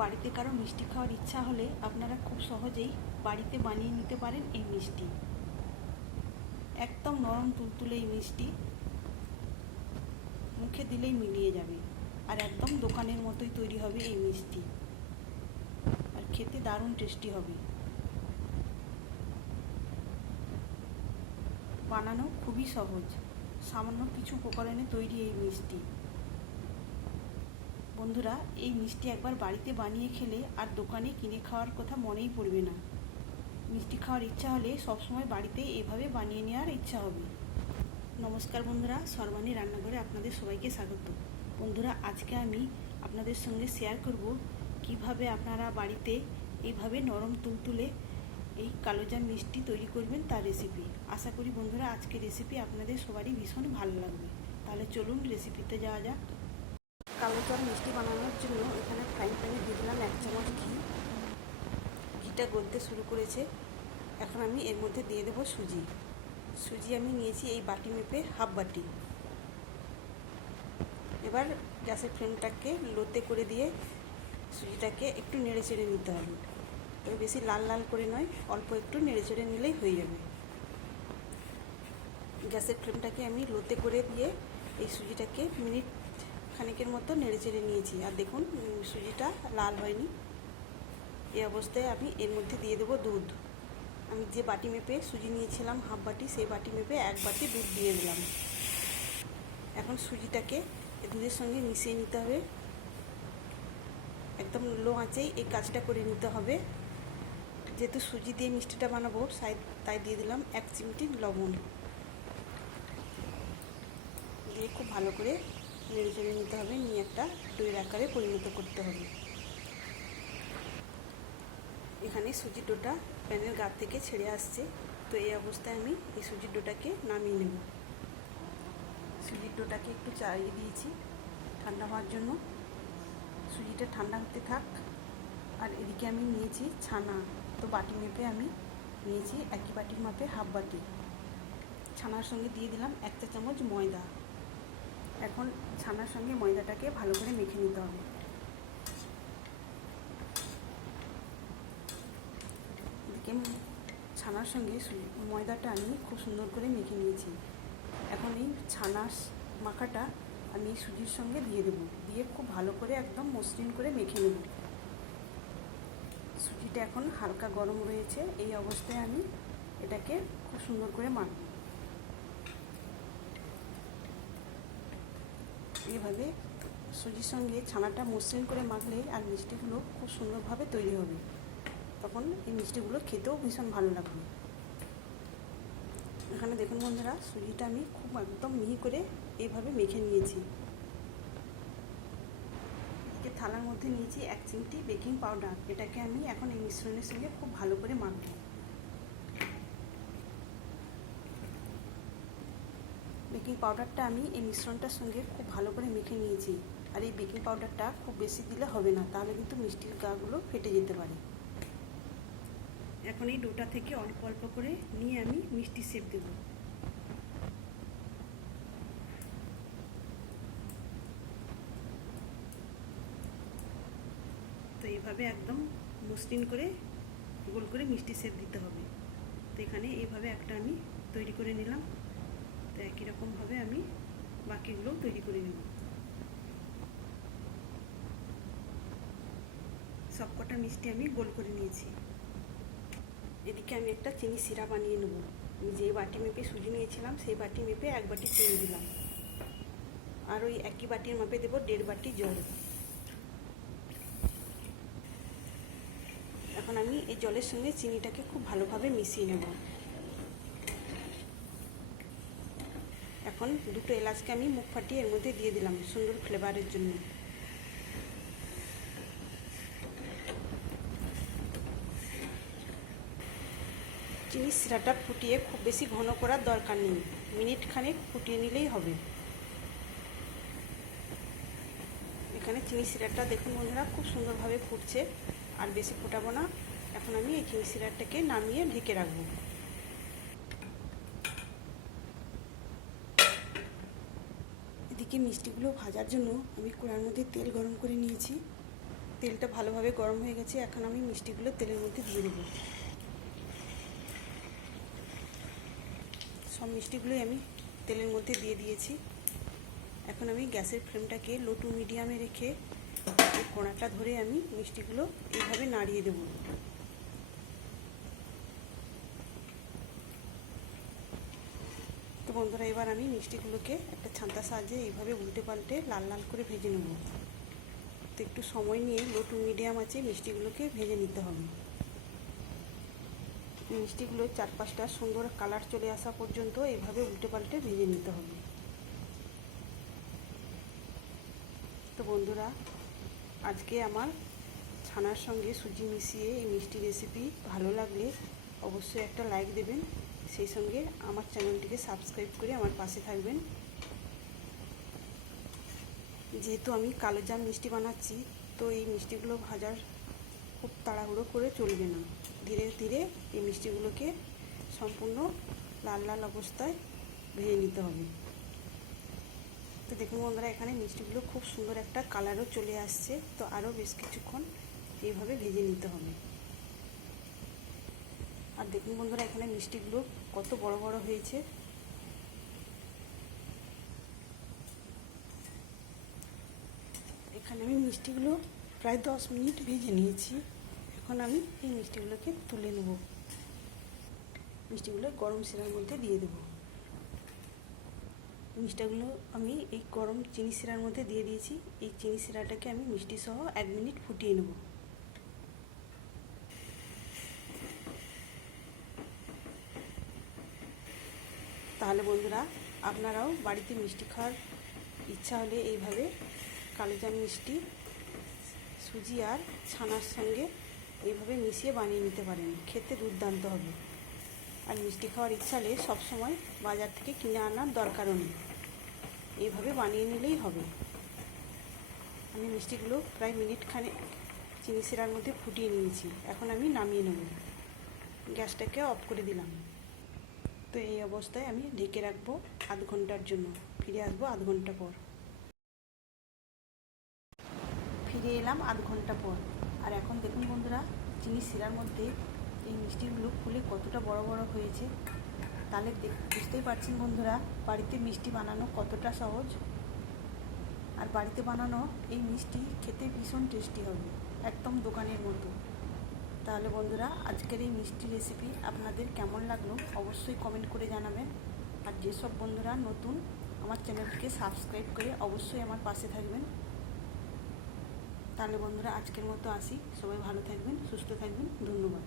বাড়িতে কারো মিষ্টি খাওয়ার ইচ্ছা হলে আপনারা খুব সহজেই বাড়িতে বানিয়ে নিতে পারেন এই মিষ্টি। একদম নরম তুলতুলে এই মিষ্টি, মুখে দিলেই মিলিয়ে যাবে। আর একদম দোকানের মতোই তৈরি হবে এই মিষ্টি, আর খেতে দারুণ টেস্টি হবে। বানানো খুবই সহজ, সামান্য কিছু উপকরণে তৈরি এই মিষ্টি। বন্ধুরা, এই মিষ্টি একবার বাড়িতে বানিয়ে খেলে আর দোকানে কিনে খাওয়ার কথা মনেই পড়বে না। মিষ্টি খাওয়ার ইচ্ছা হলে সবসময় বাড়িতে এভাবে বানিয়ে নেওয়ার ইচ্ছা হবে। নমস্কার বন্ধুরা, সর্বাণী রান্নাঘরে আপনাদের সবাইকে স্বাগত। বন্ধুরা, আজকে আমি আপনাদের সঙ্গে শেয়ার করব কিভাবে আপনারা বাড়িতে এইভাবে নরম তুলতুলে এই কালোজাম মিষ্টি তৈরি করবেন তার রেসিপি। আশা করি বন্ধুরা আজকের রেসিপি আপনাদের সবারই ভীষণ ভালো লাগবে। তাহলে চলুন রেসিপিতে যাওয়া যাক। কালোজাম মিষ্টি বানানোর জন্য এখানে ফ্রাইং প্যানে দিয়ে দিলাম 1 চামচ ঘি। ঘিটা গলতে শুরু করেছে। এখন আমি এর মধ্যে দিয়ে দেবো সুজি। সুজি আমি নিয়েছি এই বাটি মেপে হাফ বাটি। এবার গ্যাসের ফ্লেমটাকে লোতে করে দিয়ে সুজিটাকে একটু নেড়ে চেড়ে নিতে হবে। তবে বেশি লাল লাল করে নয়, অল্প একটু নেড়ে চেড়ে নিলেই হয়ে যাবে। গ্যাসের ফ্লেমটাকে আমি লোতে করে দিয়ে এই সুজিটাকে মিনিট খানিকের মতো নেড়ে চেড়ে নিয়েছি। আর দেখুন সুজিটা লাল হয়নি। এই অবস্থায় আমি এর মধ্যে দিয়ে দেবো দুধ। আমি যে বাটি মেপে সুজি নিয়েছিলাম হাফ বাটি, সেই বাটি মেপে 1 বাটি দুধ দিয়ে দিলাম। এখন সুজিটাকে দুধের সঙ্গে মিশিয়ে নিতে হবে। একদম লো আঁচেই এই কাজটা করে নিতে হবে। যেহেতু সুজি দিয়ে মিষ্টিটা বানাবো তাই দিয়ে দিলাম 1 চিমটি লবণ। দিয়ে খুব ভালো করে নেড়ে চেড়ে নিতে হবে, নিয়ে একটা দইয়ের আকারে পরিণত করতে হবে। এখানে সুজির ডোটা প্যানের গা থেকে ছেড়ে আসছে। তো এই অবস্থায় আমি এই সুজির ডোটাকে নামিয়ে নেব। সুজির ডোটাকে একটু চাড়িয়ে দিয়েছি ঠান্ডা হওয়ার জন্য। সুজিটা ঠান্ডা হতে থাক। আর এদিকে আমি নিয়েছি ছানা। তো বাটি মেপে আমি নিয়েছি একই বাটির মাপে হাফ বাটি। ছানার সঙ্গে দিয়ে দিলাম 1 চা চামচ ময়দা। এখন ছানার সঙ্গে ময়দাটাকে ভালো করে মেখে নিতে হবে। এদিকে ছানার সঙ্গে ময়দাটা আমি খুব সুন্দর করে মেখে নিয়েছি। এখন এই ছানার মাখাটা আমি সুজির সঙ্গে দিয়ে দেবো। দিয়ে খুব ভালো করে একদম মসৃণ করে মেখে নেব। সুজিটা এখন হালকা গরম রয়েছে। এই অবস্থায় আমি এটাকে খুব সুন্দর করে মাখব। এইভাবে সুজির সঙ্গে ছানাটা মসৃণ করে মাখলে আর মিষ্টিগুলো খুব সুন্দরভাবে তৈরি হবে। তখন এই মিষ্টিগুলো খেতেও ভীষণ ভালো লাগবে। এখানে দেখুন বন্ধুরা, সুজিটা আমি খুব একদম মিহি করে এইভাবে মেখে নিয়েছি। এদিকে থালার মধ্যে নিয়েছি 1 চিমটি বেকিং পাউডার। এটাকে আমি এখন এই মিশ্রণের সঙ্গে খুব ভালো করে মাখব। বেকিং পাউডারটা আমি এই মিশ্রণটার সঙ্গে খুব ভালো করে মেখে নিয়েছি। আর এই বেকিং পাউডারটা খুব বেশি দিলে হবে না, তাহলে কিন্তু মিষ্টির গাগুলো ফেটে যেতে পারে। এখন এই ডোটা থেকে অল্প অল্প করে নিয়ে আমি মিষ্টি শেপ দেব। তো এইভাবে একদম মসৃণ করে গোল করে মিষ্টি শেপ দিতে হবে। তো এখানে এইভাবে একটা আমি তৈরি করে নিলাম। তো একই রকমভাবে আমি বাকিগুলোও তৈরি করে নেব। সবকটা মিষ্টি আমি গোল করে নিয়েছি। এদিকে আমি একটা চিনি সিরা বানিয়ে নেব। আমি যেই বাটি মেপে সুজি নিয়েছিলাম সেই বাটি মেপে 1 বাটি চিনি দিলাম। আর ওই একই বাটির মাপে দেবো 1.5 বাটি জল। এখন আমি এই জলের সঙ্গে চিনিটাকে খুব ভালোভাবে মিশিয়ে নেব। এখন 2টো এলাচকে আমি মুখ ফাটিয়ে এর মধ্যে দিয়ে দিলাম সুন্দর ফ্লেভারের জন্য। চিনি সিরাটা ফুটিয়ে খুব বেশি ঘন করার দরকার নেই, মিনিট খানেক ফুটিয়ে নিলেই হবে। এখানে চিনি সিরাটা দেখুন বন্ধুরা খুব সুন্দরভাবে ফুটছে। আর বেশি ফোটাবো না। এখন আমি এই চিনি সিরাটাকে নামিয়ে ঢেকে রাখবো। এদিকে মিষ্টিগুলো ভাজার জন্য আমি কড়াইয়ের মধ্যে তেল গরম করে নিয়েছি। তেলটা ভালোভাবে গরম হয়ে গেছে। এখন আমি মিষ্টিগুলো তেলের মধ্যে দিয়ে দেবো। সব মিষ্টিগুলোই আমি তেলের মধ্যে দিয়ে দিয়েছি। এখন আমি গ্যাসের ফ্লেমটাকে লো টু মিডিয়ামে রেখে এই কোণাটা ধরে আমি মিষ্টিগুলো এইভাবে নাড়িয়ে দেবো। তো বন্ধুরা, এবার আমি মিষ্টিগুলোকে একটা ছান্তার সাহায্যে এইভাবে উল্টে পাল্টে লাল লাল করে ভেজে নেব। তো একটু সময় নিয়ে লো টু মিডিয়াম আছে মিষ্টিগুলোকে ভেজে নিতে হবে। মিষ্টিগুলো চারপাশটা সুন্দর কালার চলে আসা পর্যন্ত এইভাবে উল্টে পাল্টে ভেজে নিতে হবে। তো বন্ধুরা, আজকে আমার ছানার সঙ্গে সুজি মিশিয়ে এই মিষ্টি রেসিপি ভালো লাগলে অবশ্যই একটা লাইক দেবেন। সেই সঙ্গে আমার চ্যানেলটিকে সাবস্ক্রাইব করে আমার পাশে থাকবেন। যেহেতু আমি কালোজাম মিষ্টি বানাচ্ছি, তো এই মিষ্টিগুলো ভাজার খুব তাড়াহুড়ো করে চলবে না। ধীরে ধীরে এই মিষ্টিগুলোকে সম্পূর্ণ লাল লাল অবস্থায় ভেজে নিতে হবে। তো দেখুন বন্ধুরা, এখানে মিষ্টিগুলো খুব সুন্দর একটা কালারও চলে আসছে। তো আরও বেশ কিছুক্ষণ এইভাবে ভেজে নিতে হবে। আর দেখুন বন্ধুরা, এখানে মিষ্টিগুলো কত বড় বড় হয়েছে। এখানে আমি মিষ্টিগুলো প্রায় 10 মিনিট ভেজে নিয়েছি। এখন আমি এই মিষ্টিগুলোকে তুলে নেব। মিষ্টিগুলো গরম শিরার মধ্যে দিয়ে দেব। মিষ্টিগুলো আমি এই গরম চিনি শিরার মধ্যে দিয়ে দিয়েছি। এই চিনি শিরাটাকে আমি মিষ্টি সহ 1 মিনিট ফুটিয়ে নেব। তাহলে বন্ধুরা, আপনারাও বাড়িতে মিষ্টি খাওয়ার ইচ্ছা হলে এইভাবে কালোজাম মিষ্টি সুজি আর ছানার সঙ্গে এইভাবে মিশিয়ে বানিয়ে নিতে পারেন। খেতে দুর্দান্ত হবে। আর মিষ্টি খাওয়ার ইচ্ছা হলে সবসময় বাজার থেকে কিনে আনার দরকারও নেই, এইভাবে বানিয়ে নিলেই হবে। আমি মিষ্টিগুলো প্রায় মিনিট খানেক চিনি শিরার মধ্যে ফুটিয়ে নিয়েছি। এখন আমি নামিয়ে নেব। গ্যাসটাকে অফ করে দিলাম। তো এই অবস্থায় আমি ঢেকে রাখবো আধ ঘন্টার জন্য। ফিরে আসবো আধ ঘন্টা পর। ফিরে এলাম আধ ঘন্টা পর। আর এখন দেখুন বন্ধুরা, চিনি শিরার মধ্যে এই মিষ্টিগুলো ফুলে কতটা বড় বড় হয়েছে। তাহলে বুঝতেই পারছেন বন্ধুরা, বাড়িতে মিষ্টি বানানো কতটা সহজ। আর বাড়িতে বানানো এই মিষ্টি খেতে ভীষণ টেস্টি হবে, একদম দোকানের মতো। তাহলে বন্ধুরা, আজকের এই মিষ্টি রেসিপি আপনাদের কেমন লাগলো অবশ্যই কমেন্ট করে জানাবেন। আর যেসব বন্ধুরা নতুন, আমার চ্যানেলটিকে সাবস্ক্রাইব করে অবশ্যই আমার পাশে থাকবেন। তাহলে বন্ধুরা, আজকের মতো আসি। সবাই ভালো থাকবেন, সুস্থ থাকবেন। ধন্যবাদ।